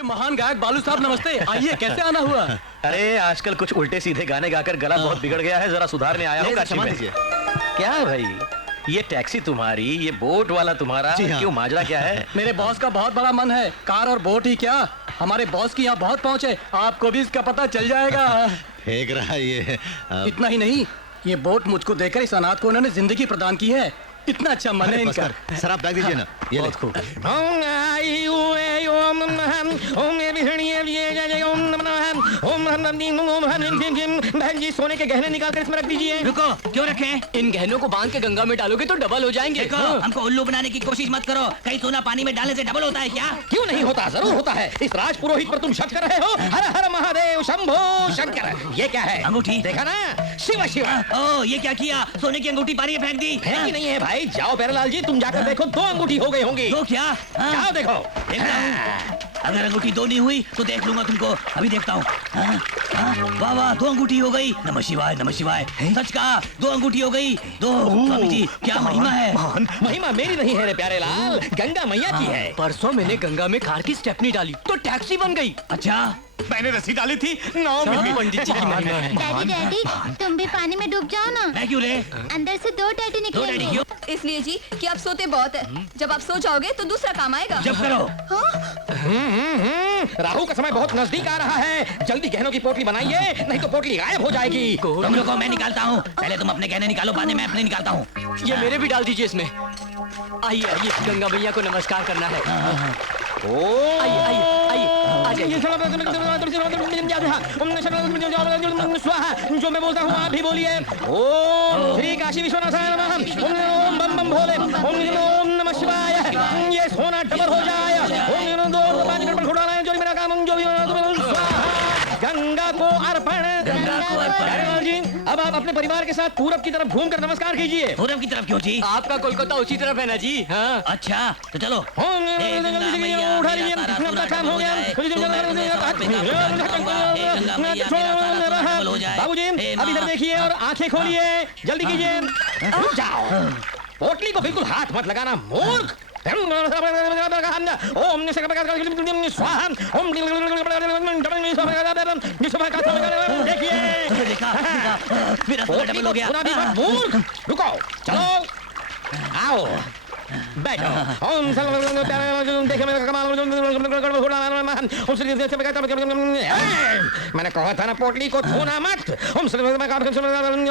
अरे महान गायक बालू साहब नमस्ते। आइए, कैसे आना हुआ? अरे आजकल कुछ उल्टे सीधे गाने गाकर गला बहुत बिगड़ गया है, जरा सुधारने आया हूँ काशी में। क्या भाई, ये टैक्सी तुम्हारी, ये बोट वाला तुम्हारा, क्यों माजरा क्या है? मेरे बॉस का बहुत बड़ा मन है, कार और बोट ही क्या, हमारे बॉस की यहाँ बहुत पहुँच है, आपको भी इसका पता चल जाएगा। फेंक रहा ये इतना ही नहीं, ये बोट मुझको देकर इस अनाथ को उन्होंने जिंदगी प्रदान की है। इतना अच्छा मन है इनका। सर आप बैग दीजिए ना। ये बहुत खूब। बहन जी सोने के गहने निकाल कर इसमें रख दीजिए। रुको, क्यों रखें? इन गहनों को बांध के गंगा में डालोगे तो डबल हो जाएंगे। देखो, हमको उल्लू बनाने की कोशिश मत करो। कहीं सोना पानी में डालने से डबल होता है क्या? क्यों नहीं होता, जरूर होता है। इस राज पुरोहित पर तुम शक कर रहे हो? हर हर महादेव शंभो शंकर। ये क्या है? अंगूठी। देखा ना, शिव शिव। ओ, ये क्या किया? सोने की अंगूठी पानी में फेंक दी। फेंकी नहीं है भाई, जाओ प्यारेलाल जी, तुम जाकर देखो, 2 अंगूठी हो गई होंगी। तो क्या? जाओ देखो। देख रहा हूँ। अगर अंगूठी 2 नहीं हुई तो देख लूंगा तुमको। अभी देखता हूँ। वाह वाह, 2 अंगूठी हो गई। नमः शिवाय, नमः शिवाय। सच कहा, 2 अंगूठी हो गई। 2। स्वामी जी, क्या महिमा है? महिमा मेरी नहीं है रे प्यारेलाल, गंगा मैया की है। परसों मैंने गंगा में कार की स्टेपनी डाली तो टैक्सी बन गई। अच्छा, मैंने रस्सी डाली थी, 9 मिली। पंडित जी की महिमा है। डैडी डैडी तुम भी पानी में डूब जाओ ना। मैं क्यों रे? अंदर से 2 डैडी दो निकले डैडी क्यों? इसलिए जी कि आप सोते बहुत है। जब आप सो जाओगे तो दूसरा काम आएगा। जब करो। राहु का समय बहुत नजदीक आ रहा है, जल्दी गहनों की पोटली बनाइए, नहीं तो पोटली गायब हो जाएगी। तुम लोगों को मैं निकालता हूँ। पहले तुम अपने गहने निकालो, बाद में मैं अपने निकालता हूँ। ये मेरे भी डाल दीजिए इसमें। आइए आइए, गंगा मैया को नमस्कार करना है। आइए आइए आइए, आ जाइए। स्वाहा, जो मैं बोलता हूँ आप भी बोलिए। ओम श्री काशी विश्वनाथाय नमः। ओम बम बम भोले। ओम नमः शिवाय। ये सोना डबल हो जाए। ओम 2 5 मिनट पर छोड़ा है, जो मेरा काम जो गंगा को अर्पण। गंगा को अर्पण। जी, अब आप अपने परिवार के साथ पूरब की तरफ घूमकर नमस्कार कीजिए। पूरब की तरफ क्यों जी? आपका कोलकाता उसी तरफ है ना जी। हाँ। अच्छा, तो चलो। ओम गंगा मैया, उठा मेरा लीजिए, सारा अपना काम हो गया। बाबूजी, अब इधर देखिए और आंखें खोलिए, जल्दी कीजिए। रुक जाओ, पोटली को बिल्कुल हाथ मत लगाना मूर्ख। ओम स्वाहा। ओम देखिए, देखा, मेरा सोना डबल हो गया। मूर्ख, रुको, चलो, आओ, बैठो। ओम मैंने कहा था ना पोटली को छूना मत।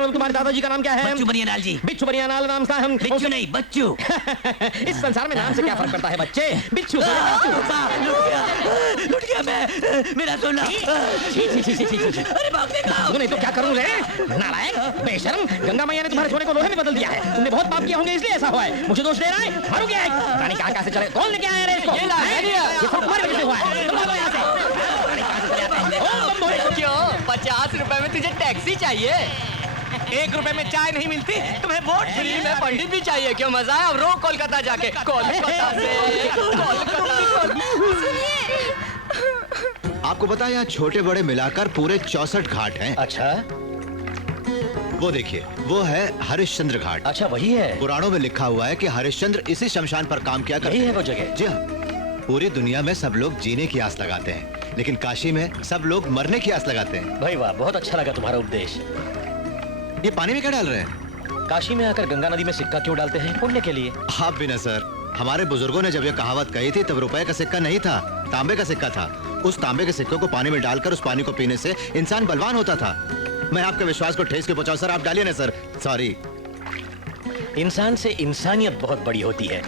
तुम्हारे दादाजी का नाम क्या है? बच्चू बनियालाल जी। बिच्छू बनियालाल नाम था। हम बिच्छू नहीं, बच्चू। इस संसार में नाम से क्या फर्क पड़ता है बच्चे? बिच्छू। लुट गया मैं, मेरा सोना। अरे बाप रे, नहीं तो क्या करूं रे? नालायक, बेशर्म, गंगा मैया ने तुम्हारे सोने को लोहे में बदल दिया है। तुमने बहुत पाप किया होंगे इसलिए ऐसा हुआ है। मुझे दोष दे रहा है? मारू क्या है? रानी कहाँ से चले? कौन लेके आया रे इसको? ये सब तुम्हारी वजह से हुआ है। तुम भागो यहाँ से। क्यों? 50 रुपए में तुझे टैक्सी चाहिए? 1 रुपए में चाय नहीं मिलती, तुम्हें वोट फ्री में पंडित भी चाहिए? क्यों, मजा है? अब रो कोलकाता जाके। कोलकाता से आपको पता है यहाँ छोटे बड़े मिलाकर पूरे 64 घाट हैं। अच्छा, वो देखिए, वो है हरिश्चंद्र घाट। अच्छा वही है। पुराणों में लिखा हुआ है कि हरिश्चंद्र इसी शमशान पर काम किया करते यही है हैं। वो जगह। जी हाँ, पूरी दुनिया में सब लोग जीने की आस लगाते हैं, लेकिन काशी में सब लोग मरने की आस लगाते हैं। भाई वाह, बहुत अच्छा लगा तुम्हारा उपदेश। ये पानी में क्या डाल रहे हैं? काशी में आकर गंगा नदी में सिक्का क्यों डालते हैं? पुण्य के लिए। आप भी ना सर, हमारे बुजुर्गों ने जब ये कहावत कही थी तब रुपए का सिक्का नहीं था, तांबे का सिक्का था। उस तांबे के सिक्के को पानी में डालकर उस पानी को पीने से इंसान बलवान होता था। मैं आपके विश्वास को ठेस के पहुंचाऊं सर, आप डालिए ना सर। सॉरी। इंसान से इंसानियत बहुत बड़ी होती है।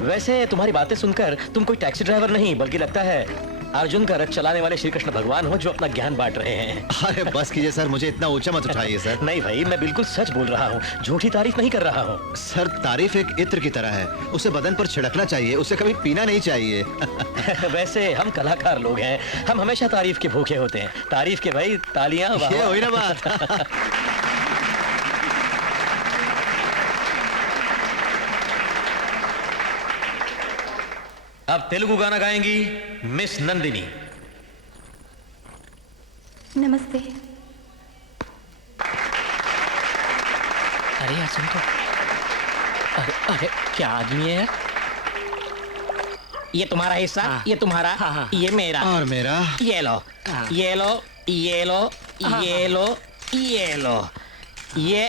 वैसे तुम्हारी बातें सुनकर तुम कोई टैक्सी ड्राइवर नहीं, बल्कि लगता है अर्जुन का रथ चलाने वाले श्री कृष्ण भगवान हो, जो अपना ज्ञान बांट रहे हैं। अरे बस कीजिए सर, मुझे इतना ऊंचा मत उठाइए सर। नहीं भाई, मैं बिल्कुल सच बोल रहा हूँ, झूठी तारीफ नहीं कर रहा हूँ। सर, तारीफ एक इत्र की तरह है, उसे बदन पर छिड़कना चाहिए, उसे कभी पीना नहीं चाहिए। वैसे हम कलाकार लोग हैं, हम हमेशा तारीफ के भूखे होते हैं। तारीफ के भाई तालियां। ये हुई ना बात। अब तेलुगु गाना गाएंगी मिस नंदिनी। नमस्ते। अरे यार सुन तो। अरे अरे क्या आदमी है यार? ये तुम्हारा हिस्सा, हाँ। ये तुम्हारा, हाँ, हाँ। ये मेरा। और मेरा ये लो, हाँ। ये लो, ये लो, ये लो, ये लो, ये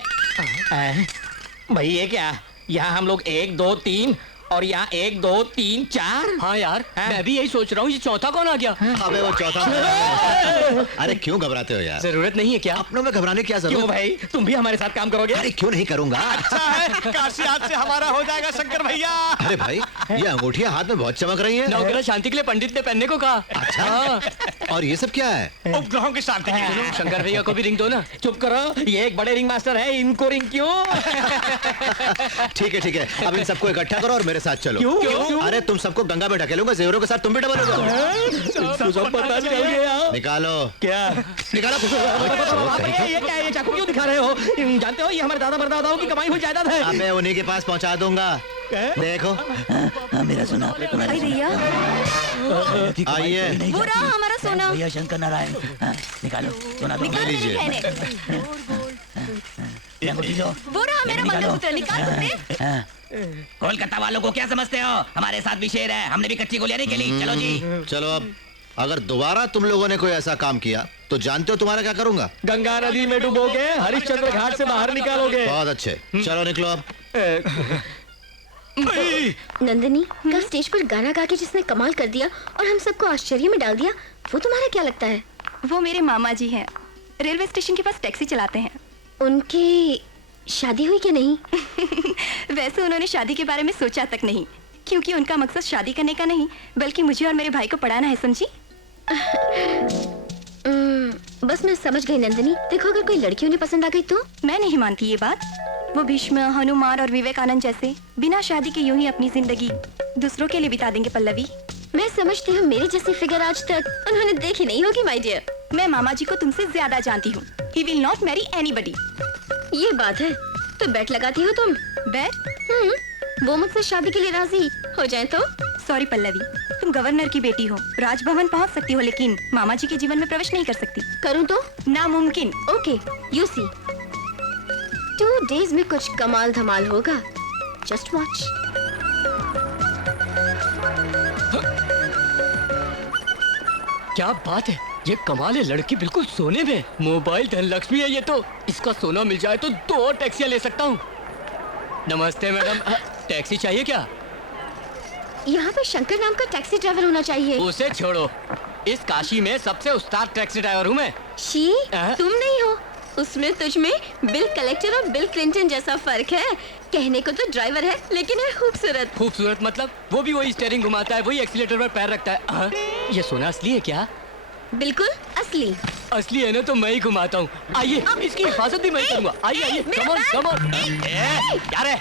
भाई ये क्या? यहाँ हम लोग 1 2 3 और यहाँ 1 2 3 4। हाँ यार, हाँ। मैं भी यही सोच रहा हूँ, ये चौथा कौन आ गया? अबे वो चौथा अरे क्यों घबराते हो यार? जरूरत नहीं है क्या? अपनों में घबराने की क्या क्यों जरूरत? भाई, तुम भी हमारे साथ काम करोगे? अरे क्यों नहीं करूंगा? काशी हाथ से हमारा हो जाएगा शंकर भैया। अरे भाई, ये अंगूठियां हाथ में बहुत चमक रही हैं। नवग्रह शांति के लिए पंडित ने पहनने को कहा। अच्छा। हाँ। और ये सब क्या है? उपग्रहों की शांति के लिए। शंकर भैया को भी रिंग दो ना। चुप करो, ये एक बड़े रिंग मास्टर है, इनको रिंग क्यों? ठीक है, अब इन सबको इकट्ठा करो और मेरे साथ चलो। क्यों? अरे तुम सबको गंगा में ढकेलूंगा, जेवरों के साथ तुम भी डबल हो जाओ। सब पता चल गया। निकालो, क्या? निकालो। ये क्या है? ये चाकू क्यों दिखा रहे हो? जानते हो ये हमारे दादा परदादाओं की कमाई हुई जायदाद है। अबे उन्हीं के पास पहुंचा दूंगा। देखो, हाँ, मेरा सोना अरे भैया, आइए। वो रहा हमारा सोना। भैया शंकर नारायण। हाँ, निकालो सोना दो। निकाल मेरी लीजिए। बहने। ये अंगूठी दो। वो रहा मेरा निकालो। मंगलसूत्र, निकाल सकते? हाँ। कोलकाता वालों को क्या समझते हो? हमारे साथ भी शेर है, हमने भी कच्ची गोलियां नहीं खेली। चलो जी। चलो अब, अगर दोबारा तुम लोगों ने कोई ऐसा काम किया तो जानते हो तुम्हारा क्या करूंगा? गंगा नदी में डुबोगे, हरिश्चंद्र घाट से बाहर निकालोगे। बहुत अच्छे, चलो निकलो अब। नंदिनी, कल स्टेज पर गाना गा के जिसने कमाल कर दिया और हम सबको आश्चर्य में डाल दिया, वो तुम्हारा क्या लगता है? वो मेरे मामा जी हैं, रेलवे स्टेशन के पास टैक्सी चलाते हैं। उनकी शादी हुई कि नहीं? वैसे उन्होंने शादी के बारे में सोचा तक नहीं, क्योंकि उनका मकसद शादी करने का नहीं बल्कि मुझे और मेरे भाई को पढ़ाना है, समझी? बस मैं समझ गई नंदिनी। देखो, अगर कोई लड़की उन्हें पसंद आ गई तो? मैं नहीं मानती ये बात। वो भीष्म, हनुमान और विवेकानंद जैसे बिना शादी के यूं ही अपनी जिंदगी दूसरों के लिए बिता देंगे पल्लवी। मैं समझती हूँ मेरी जैसी फिगर आज तक उन्होंने देखी नहीं होगी माय डियर। मैं मामा जी को तुमसे ज्यादा जानती हूँ। He will not marry anybody। ये बात है, तो बेट लगाती हो तुम? बैट? वो मुझसे शादी के लिए राजी हो जाए तो? सॉरी पल्लवी, तुम गवर्नर की बेटी हो, राजभवन पहुँच सकती हो लेकिन मामा जी के जीवन में प्रवेश नहीं कर सकती। करूँ तो? नामुमकिन। ओके, यू सी, 2 days में कुछ कमाल धमाल होगा। Just watch. क्या बात है, ये कमाल है, लड़की बिल्कुल सोने में। मोबाइल धनलक्ष्मी है ये तो। इसका सोना मिल जाए तो 2 और टैक्सियां ले सकता हूँ। नमस्ते मैडम, टैक्सी चाहिए क्या? यहाँ पे शंकर नाम का टैक्सी ड्राइवर होना चाहिए। उसे छोड़ो, इस काशी में सबसे उस्ताद टैक्सी ड्राइवर हूँ मैं। शी, तुम नहीं हो। उसमें तुझ में बिल कलेक्टर और बिल क्लिंटन जैसा फर्क है। कहने को तो ड्राइवर है लेकिन है खूबसूरत। खूबसूरत मतलब? वो भी वही स्टीयरिंग घुमाता है, वही एक्सीलेटर पर पैर रखता है। ये सोना असली है क्या? बिल्कुल असली। असली है ना तो मैं ही घुमाता हूँ। आइए, इसकी हिफाजत भी मैं ही करूँगा। आइए आइए, कम ऑन कम ऑन। क्या रे?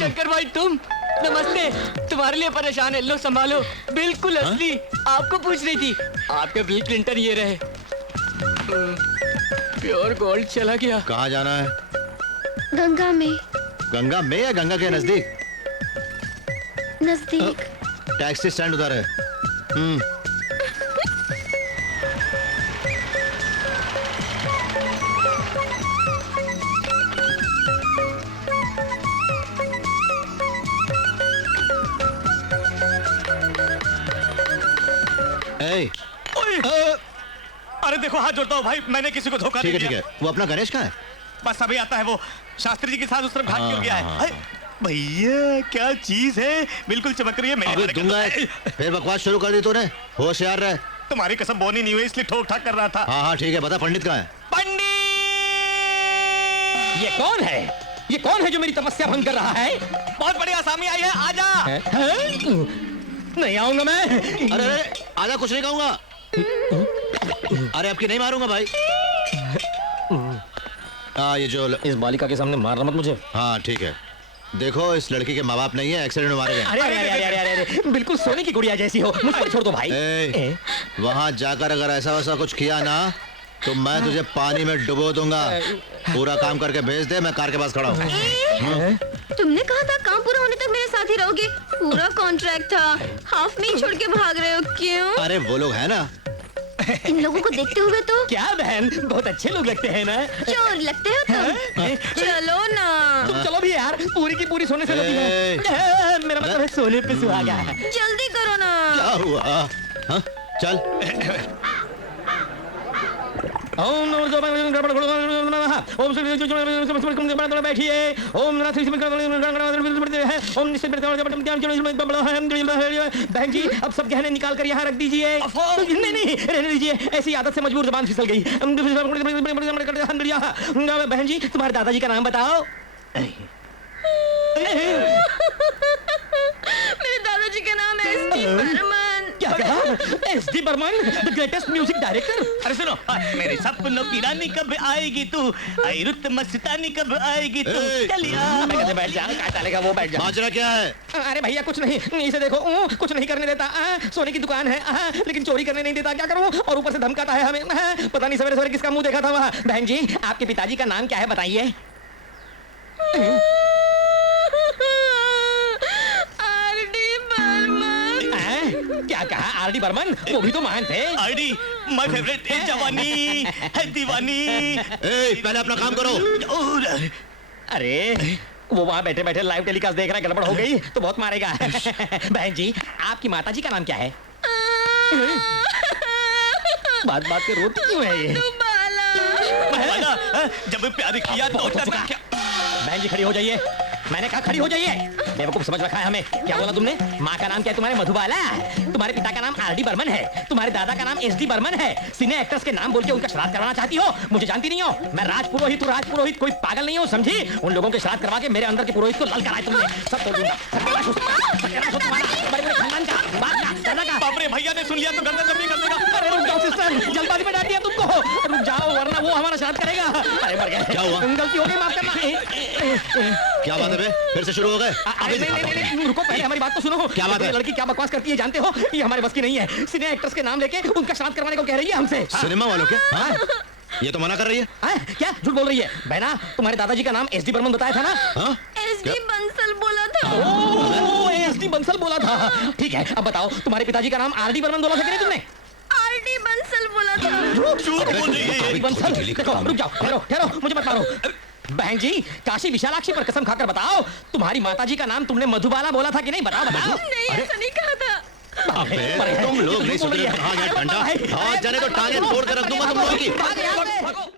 शंकर भाई तुम, नमस्ते। तुम्हारे लिए परेशान है, लो संभालो। बिल्कुल असली, आपको पूछ रही थी। आपके बिल क्लिंटन ये रहे। प्योर गोल्ड चला गया। कहाँ जाना है? गंगा में। गंगा में या गंगा के नजदीक? नजदीक। टैक्सी स्टैंड उधर है। ए, अरे देखो, हाथ जोड़ता हूँ भाई, मैंने किसी को धोखा ठीक नहीं है दिया। ठीक है, वो अपना गणेश कहाँ है? बस अभी आता है वो, शास्त्री जी के साथ उस तरफ घाट क्यों गया है? हाँ, अरे, भैया क्या चीज है, बिल्कुल चमक रही है। मेरे अबे बारे दूंगा में- एक। फिर बकवास शुरू कर दी तूने। होशियार रहे। तुम्हारी कसम बोनी नहीं हुई इसलिए ठोक ठाक कर रहा था। हाँ हाँ ठीक है, बता पंडित कहाँ है? पंडित! ये कौन है? ये कौन है जो मेरी तपस्या भंग कर रहा है? बहुत बड़ी आसामी आई है, आजा। नहीं आऊंगा मैं। अरे अरे आजा, कुछ नहीं कहूंगा। अरे अब की नहीं मारूंगा भाई। हाँ ये जो इस बालिका के सामने मारना मत मुझे। हाँ ठीक है। देखो इस लड़की के माँ बाप नहीं है, एक्सीडेंट में मारे गए। अरे अरे अरे अरे अरे अरे बिल्कुल सोने की गुड़िया जैसी हो, मुझ पर छोड़ दो भाई। ए, वहाँ जाकर अगर ऐसा वैसा कुछ किया ना तो मैं तुझे पानी में डुबो दूंगा। पूरा काम करके भेज दे, मैं कार के पास खड़ा हूँ। तुमने कहा था काम पूरा होने तक मेरे साथ ही रहोगे। पूरा कॉन्ट्रैक्ट था, हाफ में ही छोड़ के भाग रहे हो क्यों? अरे वो लोग है ना, इन लोगों को देखते हुए तो क्या बहन, बहुत अच्छे लोग लगते हैं ना। चोर लगते हो तुम। चलो ना। तुम चलो भी यार, पूरी की पूरी सोने से लगी है। मेरा मतलब है सोने पे सुहागा। जल्दी करो ना। क्या हुआ? हाँ? चल। ओम नमो ओम बैठिए। ओम बहन जी, अब सब गहने निकाल कर यहाँ रख दीजिए। नहीं नहीं, रहने दीजिए, ऐसी आदत से मजबूर जबान फिसल गई। बहन जी, तुम्हारे दादाजी का नाम बताओ। मेरे दादाजी का नाम है एस.डी. बर्मन। क्या कहा? S D. Burman, the greatest music director. अरे सुनो, मेरे सपनों की रानी कब आएगी तू, आई रुत मस्तानी कब आएगी तू, ए! चलिया। बैठ जा, क्या चलेगा वो, बैठ जा। माजरा क्या है? अरे भैया कुछ नहीं, इसे देखो, कुछ नहीं करने देता। सोने की दुकान है, लेकिन चोरी करने नहीं देता। क्या करूं? और ऊपर से धमकाता है हमें। पता नहीं सवेरे सवेरे किसका मुंह देखा था वहाँ। बहन जी, आपके पिताजी का नाम क्या है बताइए। आर.डी. बर्मन। क्या कहा? आर.डी. बर्मन? वो भी तो महान थे। आईडी माय फेवरेट है, जवानी है दीवानी। पहले अपना काम करो। और अरे वो वहाँ बैठे बैठे लाइव टेलीकास्ट देख रहा है, गड़बड़ हो गई तो बहुत मारेगा। बहन जी, आपकी माताजी का नाम क्या है? बात बात पे रोती क्यों है ये? वाला, जब प्यार किया तो क्या? बहन जी खड़ी हो जाइए, मैंने कहा खड़ी हो जाइए। बेवकूफ समझ रखा है हमें। क्या बोला तुमने? माँ का नाम क्या है तुम्हारे? मधुबाला। तुम्हारे पिता का नाम आर.डी. बर्मन है, तुम्हारे दादा का नाम एस.डी. बर्मन है। सिने एक्टर्स के नाम बोल के उनका श्राद्ध करवाना चाहती हो? मुझे जानती नहीं हो? मैं राजपुरोहित हूँ, राजपुरोहित। कोई पागल नहीं हो, समझी? उन लोगों के श्राद्ध करवा के मेरे अंदर के पुरोहित को लल कराए तुमने। सब तोड़ दूंगा। सत्यानाश हो तुम्हारा, बड़े बड़े खानदान का, बाप का, दादा का। बाप रे, भैया ने सुन लिया तो गर्दन जमीन कर देगा। अरे रुक जाओ सिस्टर, जल्दबाजी में डाल दिया तुमको। रुक जाओ वरना वो हमारा श्राद्ध करेगा। अरे मर गए। क्या हुआ? गलती हो गई, माफ करना। क्या बात है बे? फिर से शुरू हो गए? अरे नहीं, रुको, पहले हमारी बात तो सुनो। क्या बात है? लड़की क्या बकवास करती है जानते हो? ये हमारे बस की नहीं है। सिने एक्टर्स के नाम लेके उनका श्राद्ध करवाने को कह रही है हमसे। सिनेमा वालों के? हाँ? ये तो मना कर रही है। क्या झूठ बोल रही है? बहना, तुम्हारे दादाजी का नाम एस.डी. बर्मन बताया था ना? हाँ? एस.डी. बंसल बोला था। ओह, एस.डी. बंसल बोला था। ठीक है, अब बताओ तुम्हारे पिताजी का नाम आर.डी. बर्मन बोला था कि नहीं तुमने? आर.डी. बंसल बोला था। झूठ बोल रही है। आर.डी. बंसल। देखो, रुक जाओ, ठहरो, ठहरो, मुझे मत मारो। बहन जी, काशी विशालाक्षी पर कसम खाकर बताओ, तुम्हारी माताजी का नाम तुमने मधुबाला बोला था कि नहीं? बताओ बताओ। नहीं, ऐसा नहीं कहा था। अबे, तुम लोग नहीं सुधरे। कहाँ गया ठंडा? हाथ जाने तो टांगे तोड़ कर रख दूंगा तुम लोगों की।